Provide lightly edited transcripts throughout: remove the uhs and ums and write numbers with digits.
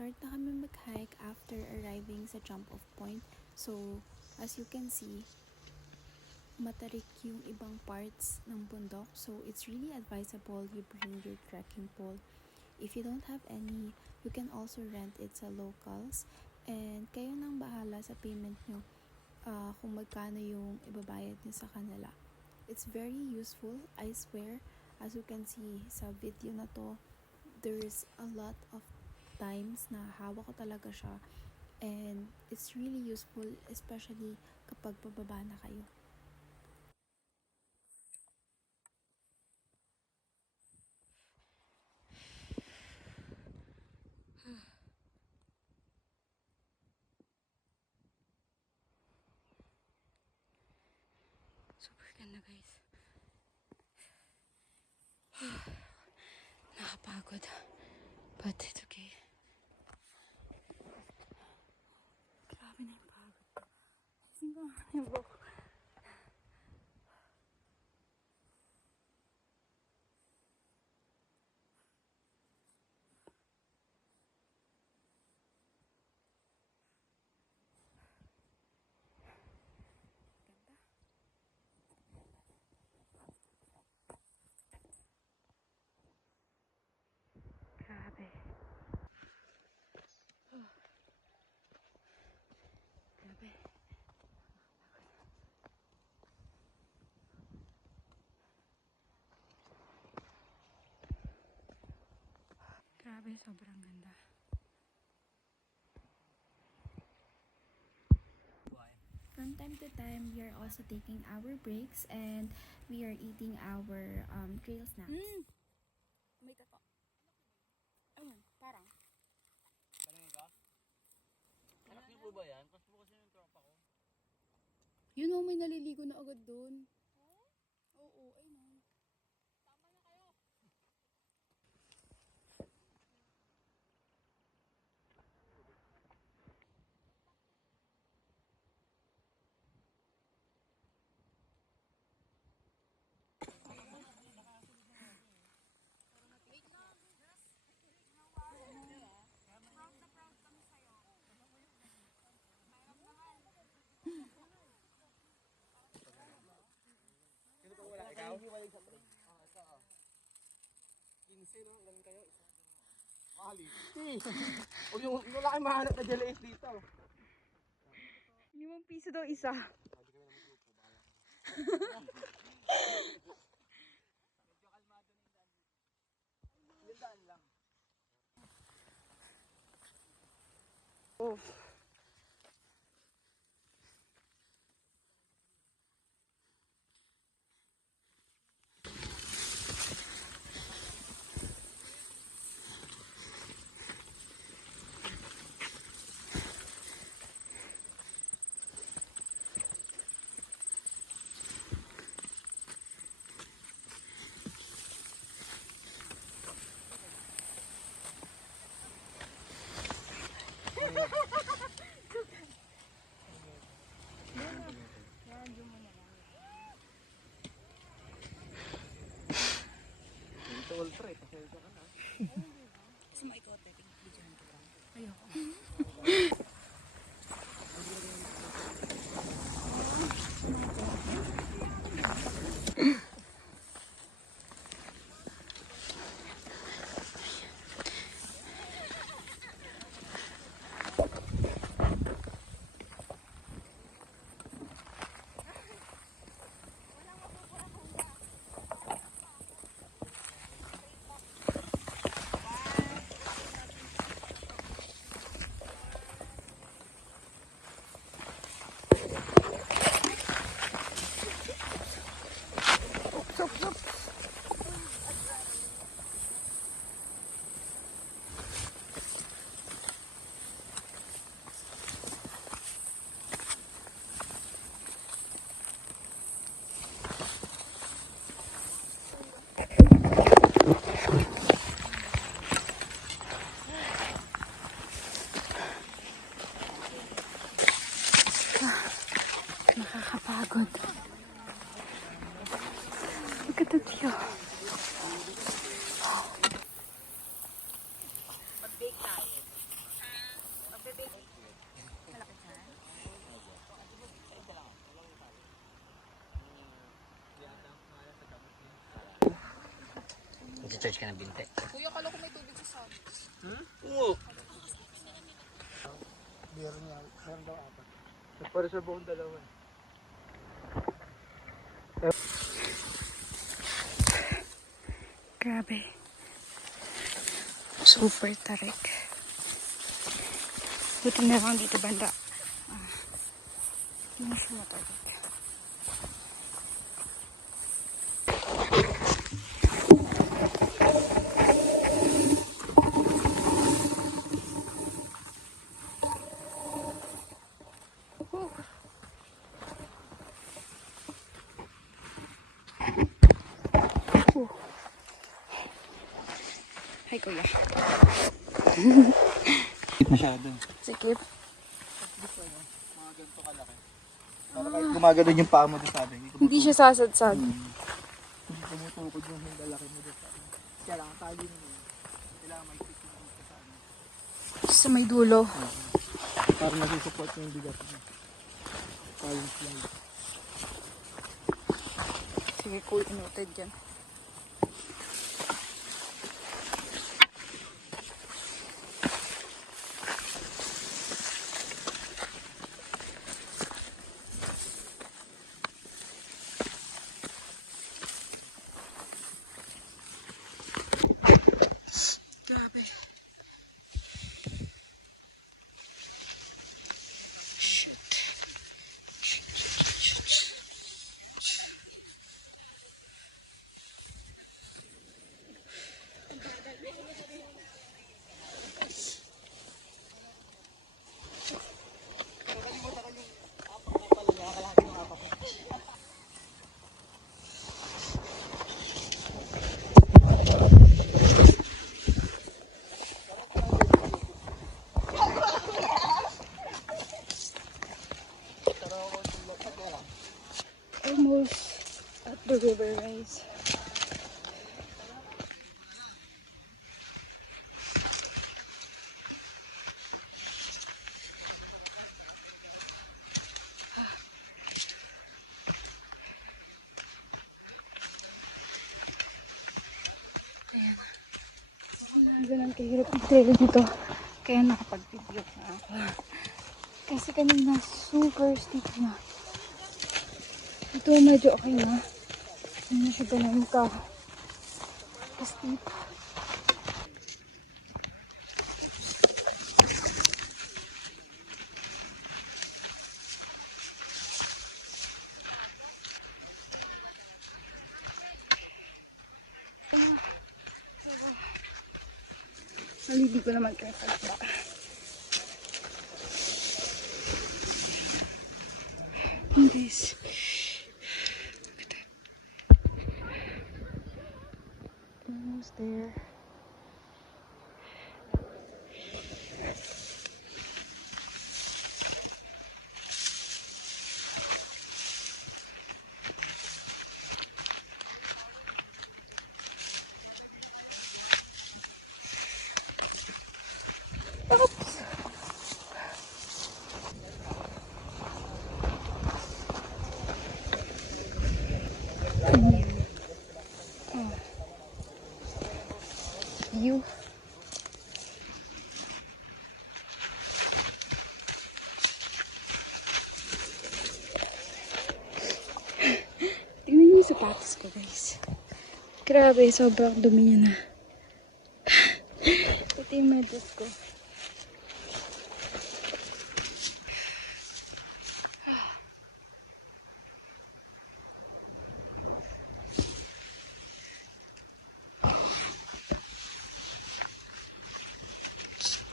nag-start na kami mag-hike after arriving sa jump-off point. So, as you can see, matarik yung ibang parts ng bundok. So, it's really advisable you bring your trekking pole. If you don't have any, you can also rent it sa locals. And kayo nang bahala sa payment nyo kung magkano yung ibabayad nyo sa kanila. It's very useful, I swear. As you can see sa video na to, there's a lot of times na hawak ko talaga siya. And it's really useful, especially kapag pababa na kayo. Super ganda, guys. Nakapagod. But it's okay. Grabe na yung pagod ko. Kasing ko yung buhok. Grabe. Grabe. Grabe, sobrang ganda. From time to time, we are also taking our breaks and we are eating our trail snacks. May tato. Ayun, parang. Tanungin ka? Anak niyo po ba yan? Kasi po kasi yung tropa ko. Yun o, may naliligo na agad dun. Oo, ayun o. Ikaw? Isa. 15 no? Ganun kayo? Isa. Mali. Huwag yung wala kayong mahanap na delays dito. 5 piso daw isa. Hindi kami naman grupo. Bahala. Medyo kalmado na yung daan dito. Yung daan lang. Oh. Ito ultra eh. Pasensya ka na. Gusto mo ikote? Tingnan ko lang. Ayoko. Nakakapagod. Look at the view. Mag-bake tayo. Search ka ng binte. Kuya, kala ko may tubig sa sand. Oo. Meron niya. Meron daw apat. Nagpa-reserve akong dalawa. Grabe. Super tarik. Buti na lang dito banda. Hindi siya matarik. Hi, kuya. Masyado. Sikip. Mga ganito kalaki. Para kahit gumagano yung paa mo doon sa amin. Hindi siya sasadsad. Hindi tumutukod yung lalaki mo doon sa amin. Kaya lang, tali mo yun. Kailangan may fit yung dito sa amin. Sa may dulo. Para nasusupport yung bigat mo. Balance lang. Sige, cool. Noted dyan. Grabe. Shoot. Almost at the river, guys. Ayan. Ganun kahirap mag-trail dito. Kaya nakapag-video na ako. Kasi kanina super steep na. Ito medyo okay na. Hindi na siya ganun ka-steep. Hindi ko naman kaya pagba. This. Almost there. You. Tingnan niyo yung sapatos ko, guys. Grabe, sobrang dumi niya na. Ito yung medyas ko.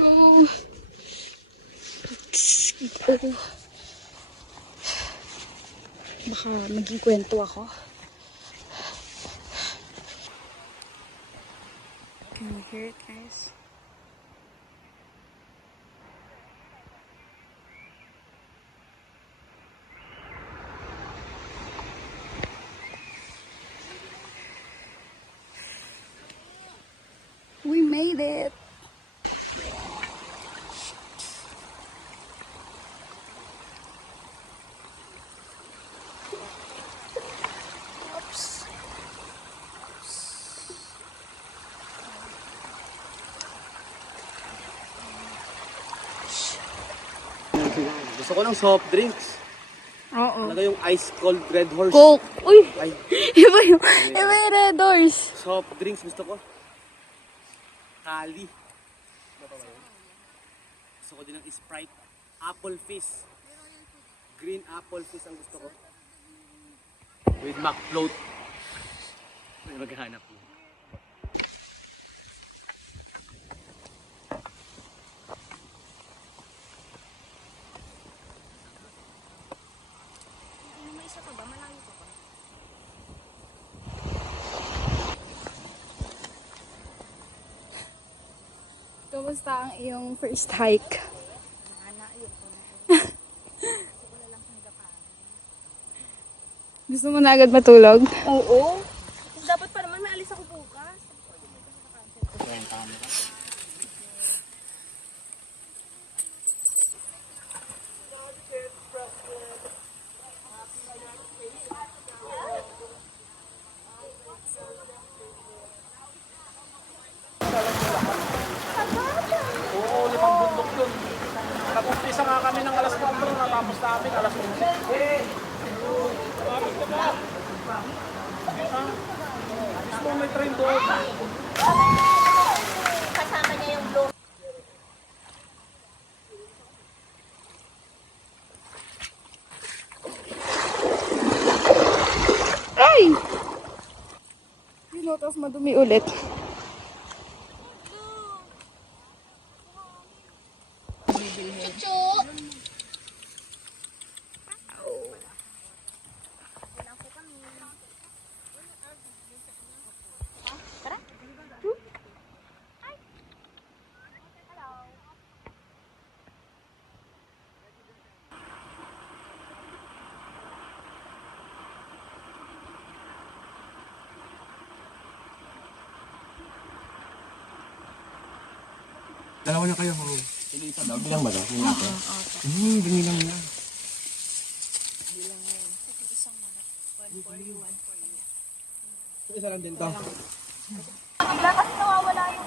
Go! Let's go. Baka maging kwento ako. Can you hear it, guys? We made it! Oops. Gusto ko ng soft drinks. Oo. Talaga yung ice cold Red Horse. Coke. Uy! Ay, Iba yung Red Doors. soft drinks gusto ko. Kali. Ano pa ba yun? Gusto ko din ng Sprite. Apple Fizz. Green apple fizz ang gusto ko. With McFloat. May maghanap mo. Kamusta ang iyong first hike? Gusto mo na agad matulog? Oo. Dapat pa naman may alis ako bukas. Oo, limang bundok yun. Nag-umpisa nga kami ng alas 4, natapos namin alas 11. Gusto mo may train doon. Kasama niya yung blue. Ay! Yun, tapos madumi ulit. Dalawa na kayo. Sino isa daw? Bilang ba daw? Bilang ako? Bilang yan. Isa lang din to. Bigla kasi nawawala yung